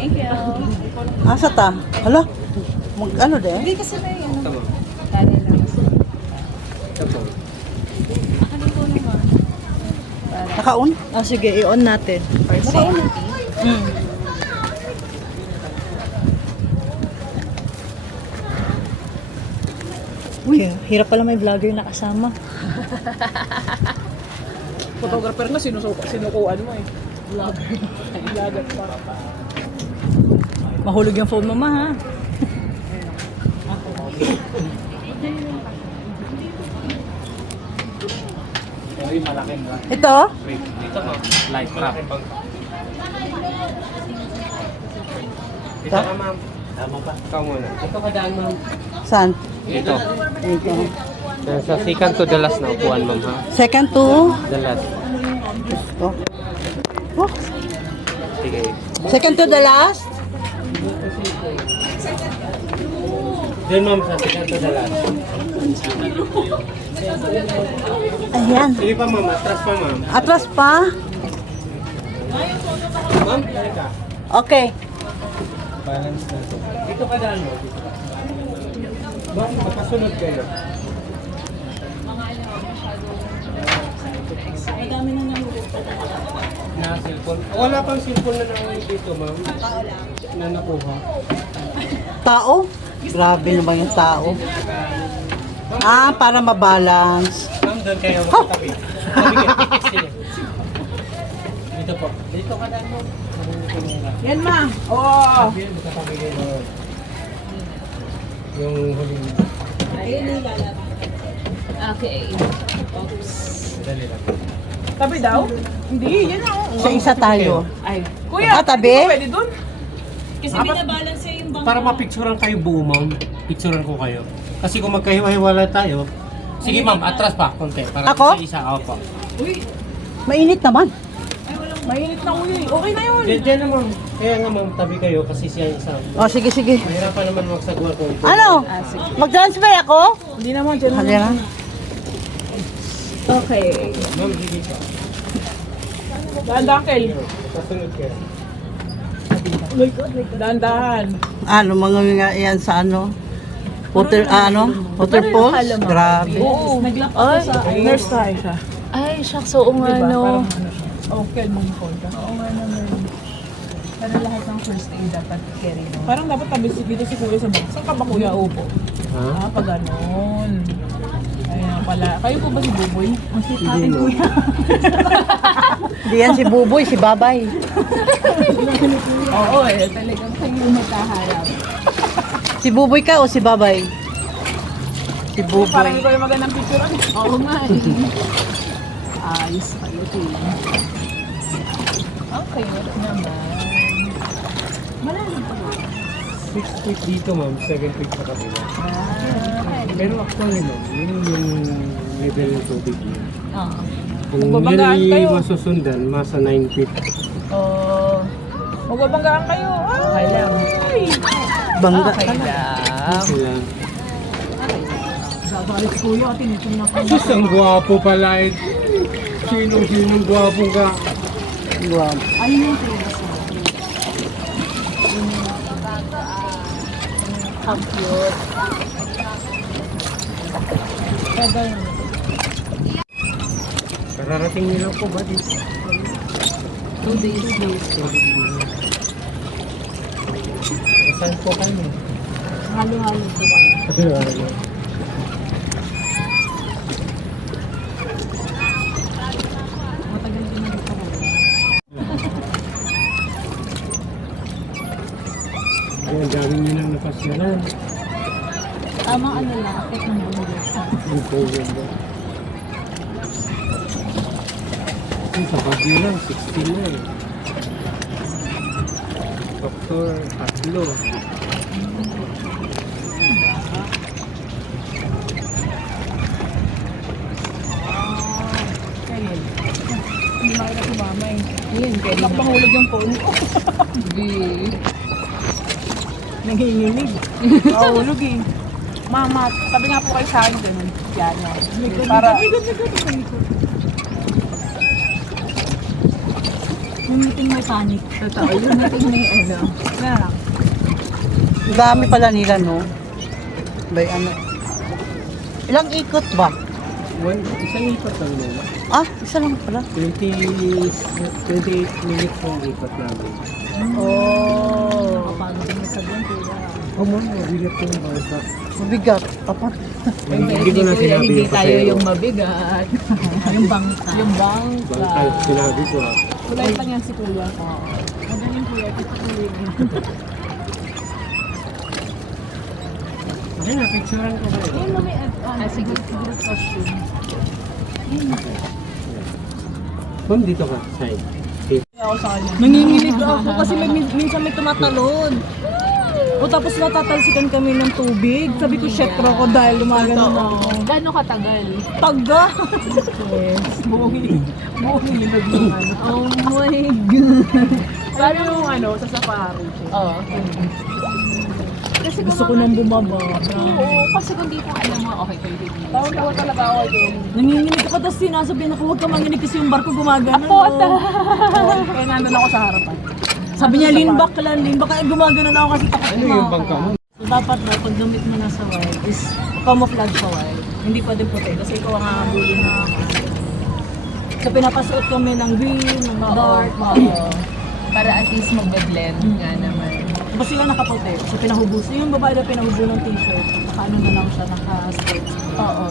Thank you. Asa ta? Hala? Ano de? Hindi kasi may ano. Ito mo. Tali lang. Ito po. Akaling ko naman. Naka-on? Oh, sige, i-on natin. Naka-on natin? Uy, hirap pala may vlogger na kasama. Photographer nga, sinukuan mo eh. Vlogger pa. Mahulog yung phone mo, ma, ha? Ito? Dito mo. Light wrap. Dito ka ma'am. Tama pa. Ikaw muna. Ito ka daan ma'am. Saan? Ito. Ito. Sa second to the last na upuan ma'am ha. Second to? The last. Ito. Oh. Sige. Second to the last? Then ma'am sa second to the last. Ayan. Sige pa ma'am. Atras pa ma'am. Atras pa? Ma'am, dali ka. Okay. Balance na. Dito ka daan mo. Ma'am, makasunod kayo. Na cellphone. Wala pang cellphone na nangyay dito, ma'am. Na nakuha. Tao? Grabe naman yung tao. Ah, para mabalance. Ma'am, doon kayo makatabi. Tabi ka. Sige. Dito po. Dito ka daan mo. Yan ma! Oo! Makatabi kayo. Yung huling. Okay. Dali lang. Tabi daw? Hindi, yan ako. Sa isa tayo. Ay, kuya, Ah, tabi? hindi ba pwede dun? Kasi binabalance yung bangko. Para mapicturean kayo buo, ma'am. Picturean ko kayo. Kasi kung magkahiwa-hiwala tayo, sige ma'am, atras pa konti. Para Ako? isa-isa. Opo. Uy, Mainit naman. mainit na kuya. Okay na yun. Diyan na ma'am. Kaya nga ma'am, tabi kayo kasi siya isa. O, sige, sige. Mahirapan naman magsagwa kung Ano? Mag-transfer ako? Hindi naman, dyan naman. Halika. Okay. Ma'am, sige pa. Dahan-dahan, Kel. Kasunod kayo. Dahan-dahan. Ano, mga nga yan sa ano? Water, water falls? Grabe. Oo. Ay, Nurse tayo siya. ay, shucks, oo nga, Diba? no. Parang ano siya. Oh, Kel, mag-call ka. Oo nga naman. Para lahat ng first aid dapat carry, no? Parang dapat tabi dito si kuya sa bag. Saan ka ba kuya upo? Ha? Ah, pag ganon. Ayan pala. Kayo po ba si Buboy? Ang si Hindi mo. Hindi yan si Buboy, si Babay. Oo, talagang kayo magkaharap. Si Buboy ka o si Babay? Si Parang Buboy. ikaw yung magandang picture. Oo nga, ayos kayo, team. Okay, naman. Malalim pa ba? 6 feet dito ma'am, 7 feet sa kabila. Pero actually ma'am, yun yung level ng tubig niya. Oo. Kung Magbabanggaan yun kayo. ay masusundan, masa 9 feet. Oh, Magbabanggaan kayo. okay lang. Ay! Bangga. Okay lang. Sila. Gagalit kuya, tinitingnan ko. Sus, ang gwapo pala eh. Sinong gwapo ka? Wow. Ayun yung previous mo. How cute. Kararating nila po ba dito? 2 days later. Saan po kayo? Halo-halo po ba? Matagal din na dito ko. Ay, ang dami nyo nang napasyalan. Tamang ano lang, akit ng bumulot. Ang COVID ba? Sa Baguio lang, 16 na eh. Doktor, tatlo. Hindi makita si mama eh. Yun, pwede na. Nakapahulog yung phone ko. Hindi. Nanginginig. Nakahulog eh. Mama, tabi nga po kayo sa akin ganun. Yan. Para... Yung meeting may panic. Totoo, yung meeting may ano. Kaya lang. Ang dami pala nila, no? By ano? Ilang ikot ba? Isang ikot lang nila. Ah, isa lang pala. 28 minutes yung ikot namin. Oh. Kapagod din sa doon, kuya. Oh, ma'am, mabigat yung bangka. Mabigat. Apat. Hindi ko na Kuya, sinabi hindi yung tayo pasero. yung mabigat. yung bangka. Yung bangka. Bangka, sinabi ko ah. Kulay pa niyan si Kuya. Magaling kuya, pituloy. Ayun na, picturean ko kayo. Ayun na may sige, group costume. Ma'am, dito ka, side. Ako sa kanya. Nanginginig ako kasi minsan may tumatalon. O tapos natatalsikan kami ng tubig. Sabi ko, shit, crocodile, lumagano na ako. Gano'ng katagal? Taga! Buong hinog yung ano. Oh my God! Parang yung ano, sa safari. Oo. Kasi Gusto ko nang bumaba. Oo, kasi kung di ko alam mo, okay kayo dito. Tawa-tawa talaga ako kay Nanginginig ako, tapos sinasabi na huwag ka manginig kasi yung barko gumagano. Kaya nandun ako sa harapan. Sabi niya, lean back lang, lean back. Kaya gumagano na ako kasi takot Ano yung bangka mo? So, dapat daw, pag gamit mo na sa wild, is camouflage sa wild. Hindi pwede puti kasi ikaw ang habulin na So, pinapasuot kami ng green, ng dark, Para at least magbe-blend nga naman. Tapos sila nakaputi. So, pinahubos. Yung babae na pinahubo ng t-shirt. Naka-ano na lang siya, naka-sports. Oo.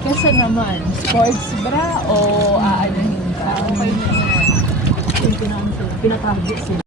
Kasi naman, sports bra o aanahin ka? Okay na yan. Yung pinatago sila.